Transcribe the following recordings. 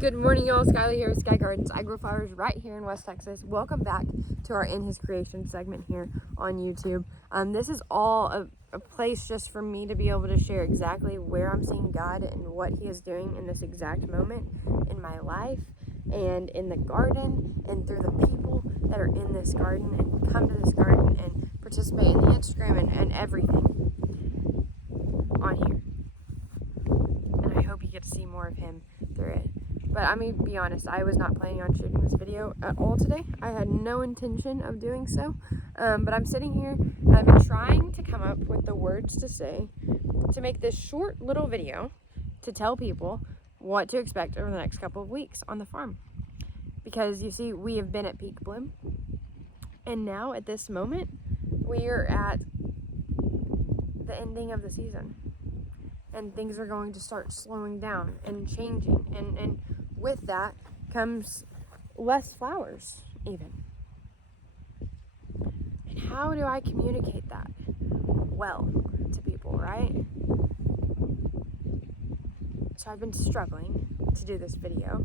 Good morning, y'all. Skylar here with Sky Gardens. I grow flowers right here in West Texas. Welcome back to our In His Creation segment here on YouTube. This is all a place just for me to be able to share exactly where I'm seeing God and what He is doing in this exact moment in my life and in the garden and through the people that are in this garden and come to this garden and participate in the Instagram and everything on here. And I hope you get to see more of Him through it. But I'm going to be honest, I was not planning on shooting this video at all today. I had no intention of doing so. But I'm sitting here and I've been trying to come up with the words to say to make this short little video to tell people what to expect over the next couple of weeks on the farm. Because you see, we have been at peak bloom. And now at this moment, we are at the ending of the season. And things are going to start slowing down and changing. And with that comes less flowers, even. And how do I communicate that well to people, right? So I've been struggling to do this video.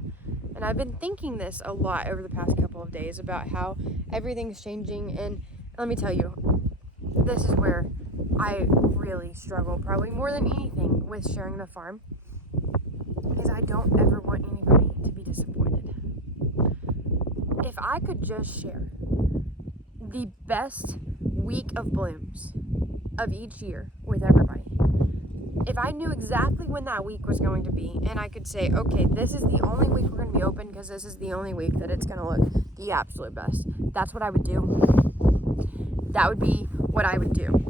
And I've been thinking this a lot over the past couple of days about how everything's changing. And let me tell you, this is where I really struggle, probably more than anything, with sharing the farm, is I don't ever want anybody to be disappointed. If I could just share the best week of blooms of each year with everybody, if I knew exactly when that week was going to be, and I could say, okay, this is the only week we're going to be open because this is the only week that it's going to look the absolute best, that's what I would do. That would be what I would do.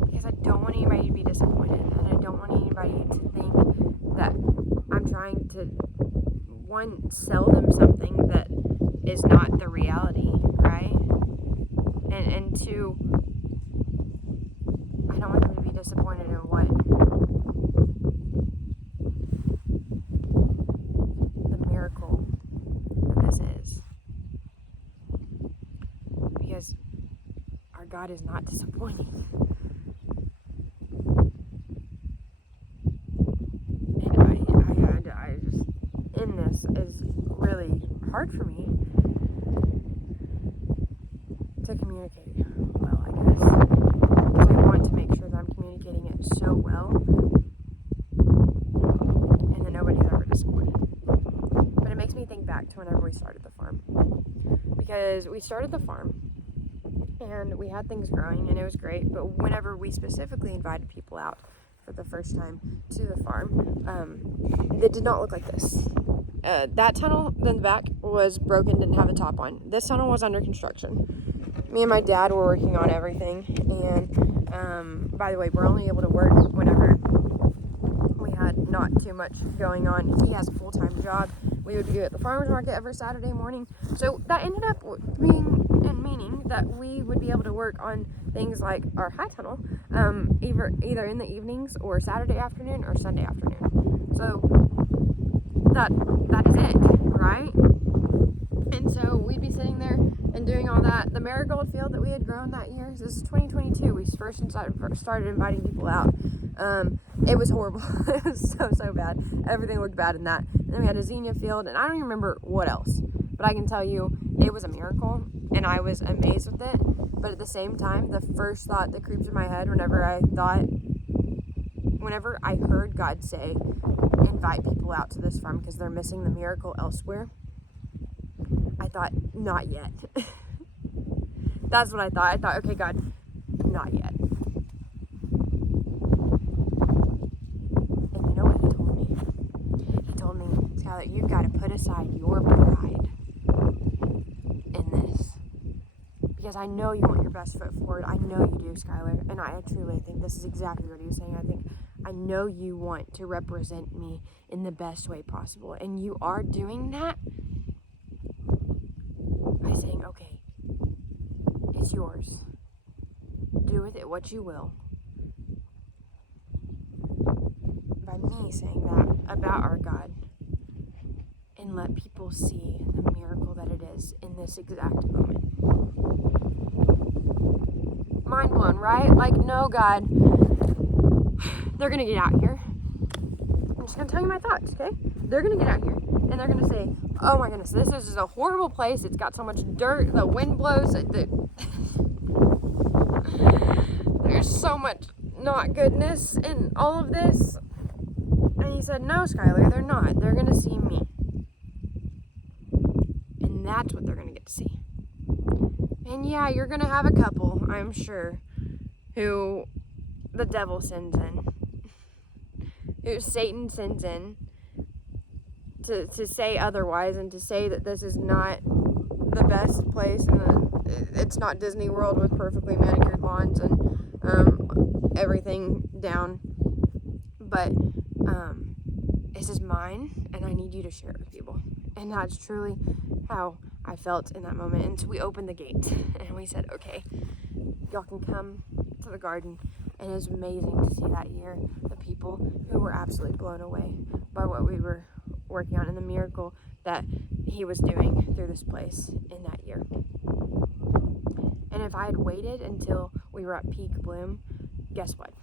Because I don't want anybody to be disappointed, and I don't want anybody to think that I'm trying to, one, sell them something that is not the reality, right? And two, I don't want them to be disappointed in what the miracle that this is. Because our God is not disappointing. And I just, in this is really hard for me to communicate well, I guess. Because I want to make sure that I'm communicating it so well and that nobody's ever disappointed. But it makes me think back to whenever we started the farm. Because we started the farm and we had things growing and it was great, but whenever we specifically invited people out for the first time to the farm, it did not look like this. That tunnel in the back was broken, didn't have a top on. This tunnel was under construction. Me and my dad were working on everything, and by the way, we're only able to work whenever we had not too much going on. He has a full-time job. We would be at the farmer's market every Saturday morning. So that ended up meaning that we would be able to work on things like our high tunnel, either in the evenings or Saturday afternoon or Sunday afternoon. So that is it, right? And so we'd be sitting there and doing all that. The marigold field that we had grown that year, this is 2022, we first started inviting people out. It was horrible. It was so bad. Everything looked bad in that. And then we had a zinnia field, and I don't even remember what else. But I can tell you, it was a miracle, and I was amazed with it. But at the same time, the first thought that creeps in my head whenever I heard God say, invite people out to this farm because they're missing the miracle elsewhere, I thought, not yet. That's what I thought. I thought, okay, God, not yet. And you know what He told me? He told me, Skylar, you've got to put aside your pride in this. Because I know you want your best foot forward. I know you do, Skylar. And I truly think this is exactly what he was saying. I know you want to represent me in the best way possible. And you are doing that by saying, okay, it's yours. Do with it what you will. By me saying that about our God, and let people see the miracle that it is in this exact moment. Mind blown, right? Like, no, God, they're gonna get out here. I'm telling you my thoughts, okay? They're going to get out here and they're going to say, oh my goodness, this is a horrible place. It's got so much dirt. The wind blows. There's so much not goodness in all of this. And he said, no, Skylar, they're not. They're going to see me. And that's what they're going to get to see. And yeah, you're going to have a couple, I'm sure, who the devil sends in. Who Satan sends in to say otherwise and to say that this is not the best place and it's not Disney World with perfectly manicured lawns and everything down. But this is mine and I need you to share it with people. And that's truly how I felt in that moment. And so we opened the gate and we said, okay, y'all can come to the garden. And it was amazing to see that year the people who were absolutely blown away by what we were working on and the miracle that he was doing through this place in that year. And if I had waited until we were at peak bloom, guess what?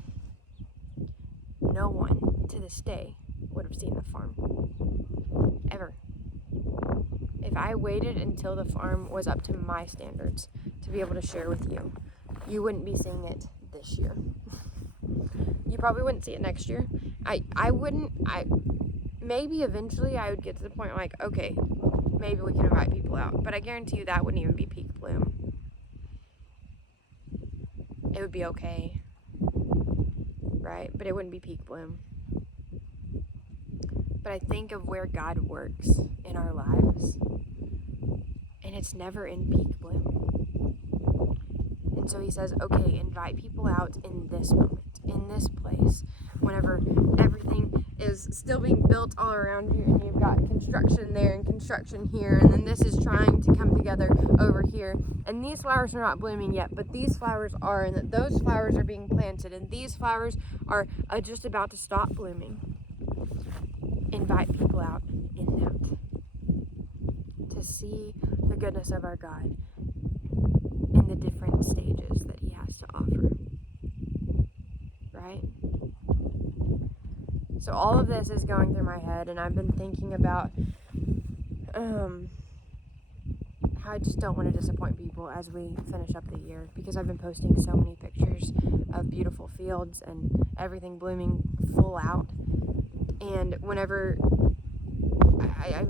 No one to this day would have seen the farm. Ever. If I waited until the farm was up to my standards to be able to share with you, you wouldn't be seeing it this year. You probably wouldn't see it next year. Maybe eventually I would get to the point like, okay, maybe we can invite people out. But I guarantee you that wouldn't even be peak bloom. It would be okay, right? But it wouldn't be peak bloom. But I think of where God works in our lives, and it's never in peak bloom. And so he says, okay, invite people out in this moment, in this place, whenever everything is still being built all around you and you've got construction there and construction here, and then this is trying to come together over here, and these flowers are not blooming yet, but these flowers are, and that those flowers are being planted, and these flowers are just about to stop blooming. Invite people out in that to see the goodness of our God in the different stages that he has to offer, right? So all of this is going through my head, and I've been thinking about how I just don't want to disappoint people as we finish up the year, because I've been posting so many pictures of beautiful fields and everything blooming full out. And whenever I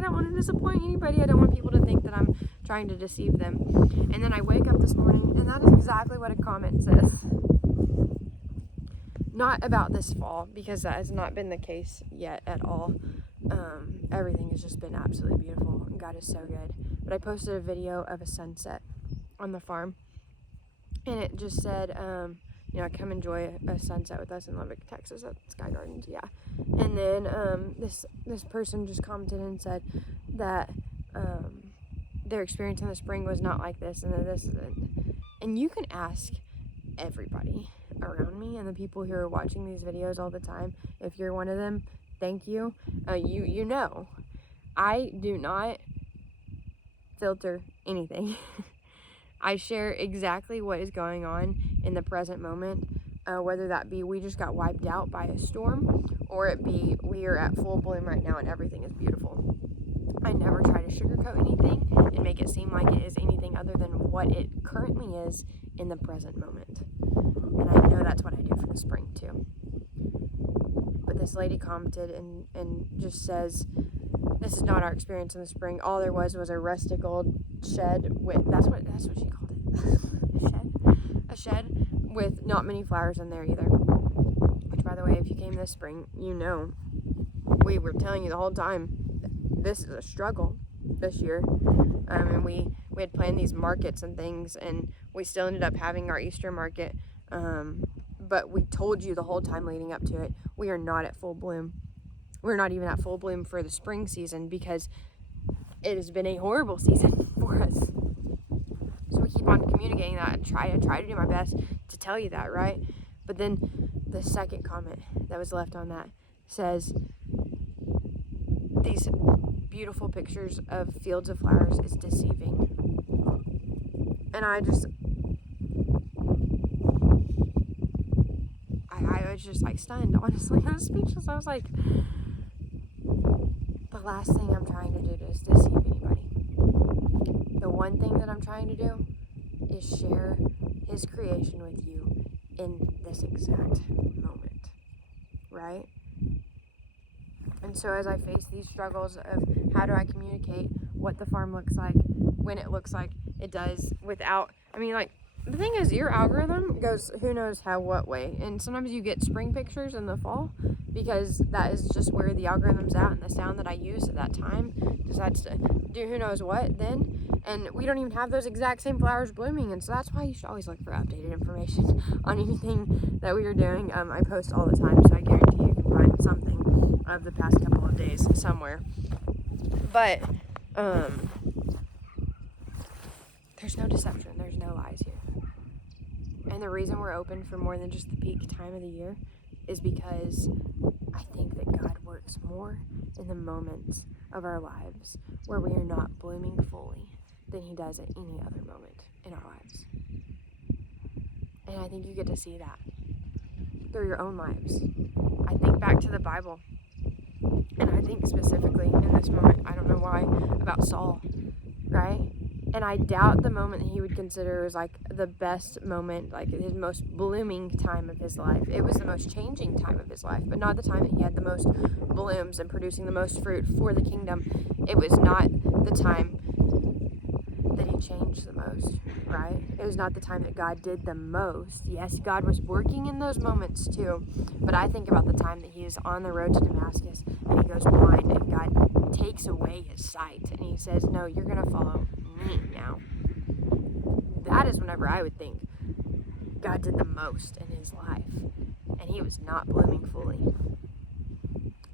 don't want to disappoint anybody. I don't want people to think that I'm trying to deceive them. And then I wake up this morning, and that is exactly what a comment says. Not about this fall, because that has not been the case yet at all. Everything has just been absolutely beautiful, and God is so good. But I posted a video of a sunset on the farm, and it just said, come enjoy a sunset with us in Lubbock, Texas at Sky Gardens, yeah. And then this person just commented and said that their experience in the spring was not like this, and this isn't. And you can ask everybody around me and the people who are watching these videos all the time. If you're one of them, thank you. You know, I do not filter anything. I share exactly what is going on in the present moment, whether that be we just got wiped out by a storm, or it be we are at full bloom right now and everything is beautiful. I never try to sugarcoat anything and make it seem like it is anything other than what it currently is in the present moment. And I know that's what I do for the spring too. But this lady commented and just says, this is not our experience in the spring. All there was a rustic old shed with, that's what she called it. A shed with not many flowers in there either. Which, by the way, if you came this spring, you know, we were telling you the whole time, this is a struggle this year. And we had planned these markets and things, and we still ended up having our Easter market. But we told you the whole time leading up to it, we are not at full bloom. We're not even at full bloom for the spring season, because it has been a horrible season for us. So we keep on communicating that and try to do my best to tell you that, right? But then the second comment that was left on that says, these beautiful pictures of fields of flowers is deceiving. And I was just like stunned, honestly. I was speechless. I was like, the last thing I'm trying to do is deceive anybody. The one thing that I'm trying to do is share his creation with you in this exact moment, right? And so as I face these struggles of how do I communicate what the farm looks like, when it looks like it does, without, I mean, like, the thing is, your algorithm goes who knows how, what way. And sometimes you get spring pictures in the fall because that is just where the algorithm's at, and the sound that I use at that time decides to do who knows what then. And we don't even have those exact same flowers blooming. And so that's why you should always look for updated information on anything that we are doing. I post all the time, so I guarantee you can find something of the past couple of days somewhere. But there's no deception. There's no lies here. And the reason we're open for more than just the peak time of the year is because I think that God works more in the moments of our lives where we are not blooming fully than he does at any other moment in our lives. And I think you get to see that through your own lives. I think back to the Bible, and I think specifically in this moment, I don't know why, about Saul, right? And I doubt the moment that he would consider was like the best moment, like his most blooming time of his life. It was the most changing time of his life, but not the time that he had the most blooms and producing the most fruit for the kingdom. It was not the time that he changed the most, right? It was not the time that God did the most. Yes, God was working in those moments too, but I think about the time that he is on the road to Damascus and he goes blind and God takes away his sight and he says, no, you're going to follow me now. That is whenever I would think God did the most in his life, and he was not blooming fully.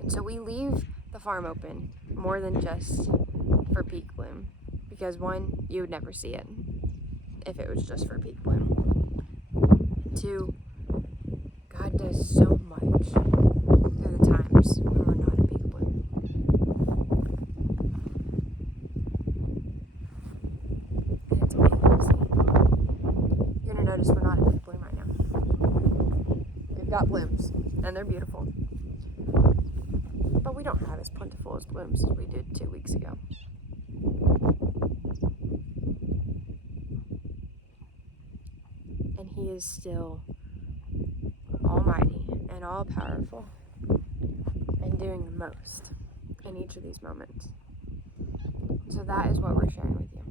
And so we leave the farm open more than just for peak bloom, because one, you would never see it if it was just for peak bloom. Two, God does so much through the times when we're not at peak bloom. And it's amazing. You're going to notice we're not at peak bloom right now. We've got blooms, and they're beautiful. But we don't have as plentiful as blooms as we did 2 weeks ago. And he is still almighty and all-powerful and doing the most in each of these moments. So that is what we're sharing with you.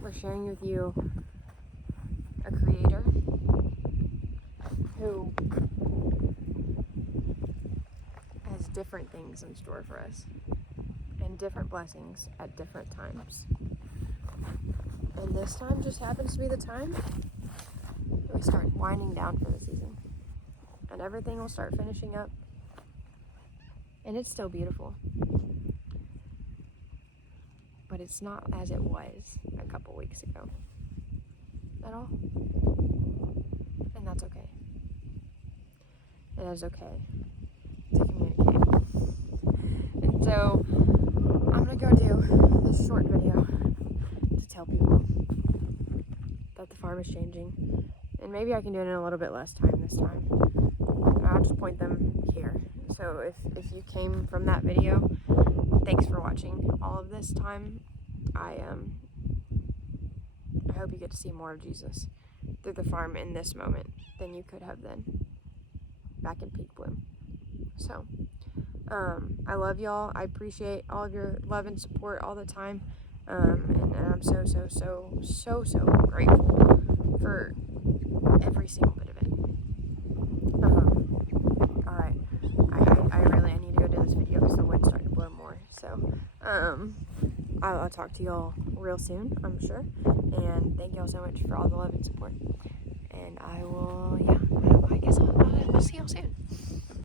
We're sharing with you a creator who has different things in store for us and different blessings at different times. And this time just happens to be the time that we start winding down for the season. And everything will start finishing up. And it's still beautiful. But it's not as it was a couple weeks ago. At all. And that's okay. It is okay to communicate. And so I'm going to go do this short video to tell people that the farm is changing. And maybe I can do it in a little bit less time this time. And I'll just point them here. So if you came from that video, thanks for watching all of this time. I hope you get to see more of Jesus through the farm in this moment than you could have then back in peak bloom. So I love y'all. I appreciate all of your love and support all the time. And I'm so grateful for every single bit of it. Alright. I need to go do this video because the wind's starting to blow more. So, I'll talk to y'all real soon, I'm sure. And thank y'all so much for all the love and support. And I will, I guess I'll see y'all soon.